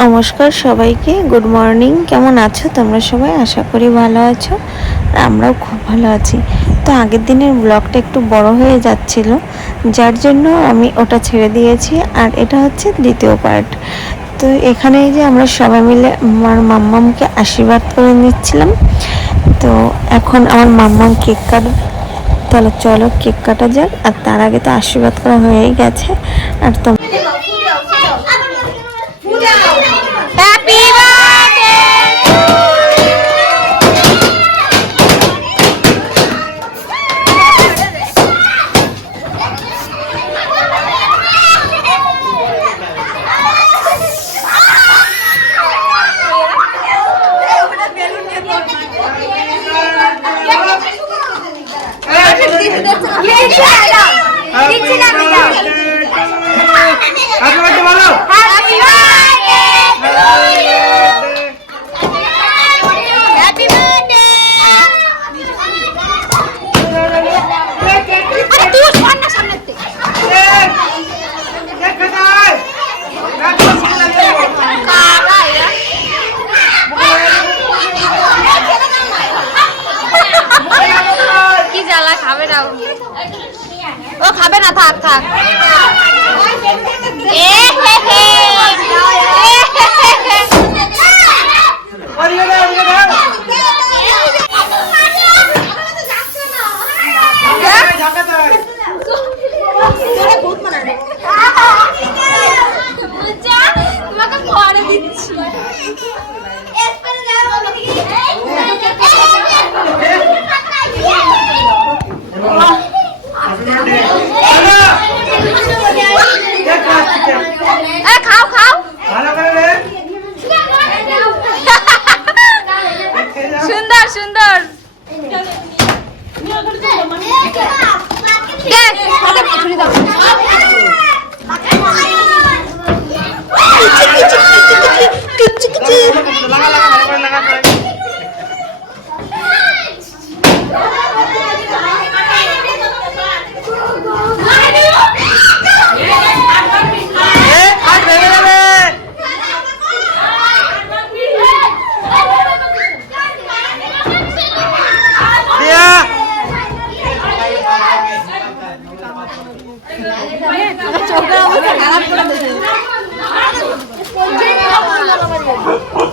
নমস্কার সবাইকে, good morning. কেমন আছো তোমরা সবাই? আশা করি ভালো আছো, আর আমরাও খুব ভালো আছি। তো আগের দিনের ব্লগটা একটু বড় হয়ে যাচ্ছিল, যার জন্য আমি ওটা ছেড়ে দিয়েছি, আর এটা হচ্ছে দ্বিতীয় পার্ট। তো এখানে যে আমরা সবাই মিলে আমার মাম্মামকে আশীর্বাদ করে নিচ্ছিলাম। তো এখন আমার মাম্মাম কেক কাটবে, তাহলে চলো কেক কাটা যাক। আর তার আগে তো আশীর্বাদ করা হয়েই গেছে। আর তো ও খাবে না, থাক থাক। তোমাকে পরে দিচ্ছি। খাও খাও, সুন্দর সুন্দর।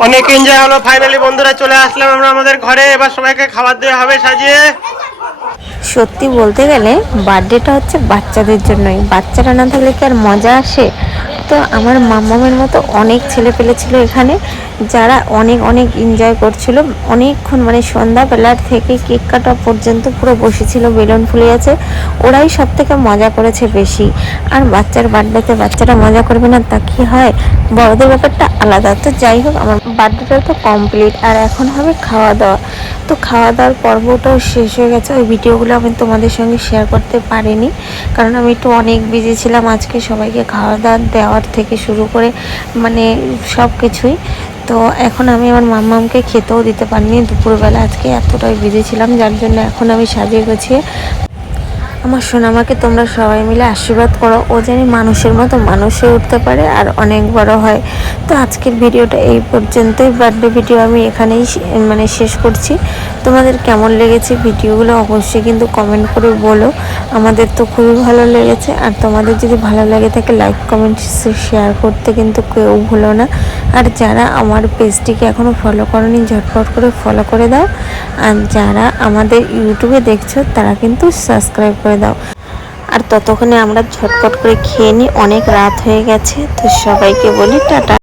অনেক এনজয় হলো। ফাইনালি বন্ধুরা চলে আসলাম আমরা আমাদের ঘরে। এবার সবাইকে খাবার দেওয়া হবে সাজিয়ে। সত্যি বলতে গেলে বার্থডেটা হচ্ছে বাচ্চাদের জন্যই, বাচ্চারা না থাকলে কি আর মজা আসে? তো আমার মাম্মামের মতো অনেক ছেলে পেলে ছিল এখানে, যারা অনেক অনেক এনজয় করছিল। অনেকক্ষণ মানে সন্ধ্যাবেলার থেকে কেক কাটা পর্যন্ত পুরো বসেছিল, বেলুন ফুলে আছে। ওরাই সব থেকে মজা করেছে বেশি। আর বাচ্চার বার্থডেতে বাচ্চারা মজা করবে না তা কি হয়? বড়দের ব্যাপারটা আলাদা। তো যাই হোক, আমার বার্থডেটা তো কমপ্লিট, আর এখন হবে খাওয়া দাওয়া। তো খাওয়া দাওয়ার পর্বটাও শেষ হয়ে গেছে। ওই ভিডিওগুলো আমি তোমাদের সঙ্গে শেয়ার করতে পারিনি, কারণ আমি একটু অনেক বিজি ছিলাম আজকে। সবাইকে খাওয়া দাওয়া দেওয়ার থেকে শুরু করে মানে সব কিছুই। তো এখন আমি আমার মাম্মামকে খেতেও দিতে পারিনি দুপুরবেলা, আজকে এতটাই বিজি ছিলাম, যার জন্য এখন আমি সাজিয়ে গুছিয়ে আমার সোনামাকে তোমরা সবাই মিলে আশীর্বাদ করো, ও যেন মানুষের মতো মানুষ হয়ে উঠতে পারে আর অনেক বড় হয়। তো আজকের ভিডিওটা এই পর্যন্তই। বার্থডে ভিডিও আমি এখানেই মানে শেষ করছি। তোমাদের কেমন লেগেছে ভিডিওগুলো অবশ্যই কিন্তু কমেন্ট করে বলো। আমাদের তো খুবই ভালো লেগেছে, আর তোমাদের যদি ভালো লাগে থাকে লাইক কমেন্ট শেয়ার করতে কিন্তু কেউ ভুলো না। আর যারা আমার পেজটিকে এখনও ফলো করোনি ঝটপট করে ফলো করে দাও, আর যারা আমাদের ইউটিউবে দেখছো তারা কিন্তু সাবস্ক্রাইব করে দাও। আর ততক্ষণে আমরা ঝটপট করে খেয়ে নিই, অনেক রাত হয়ে গেছে। তো সবাইকে বলি টাটা।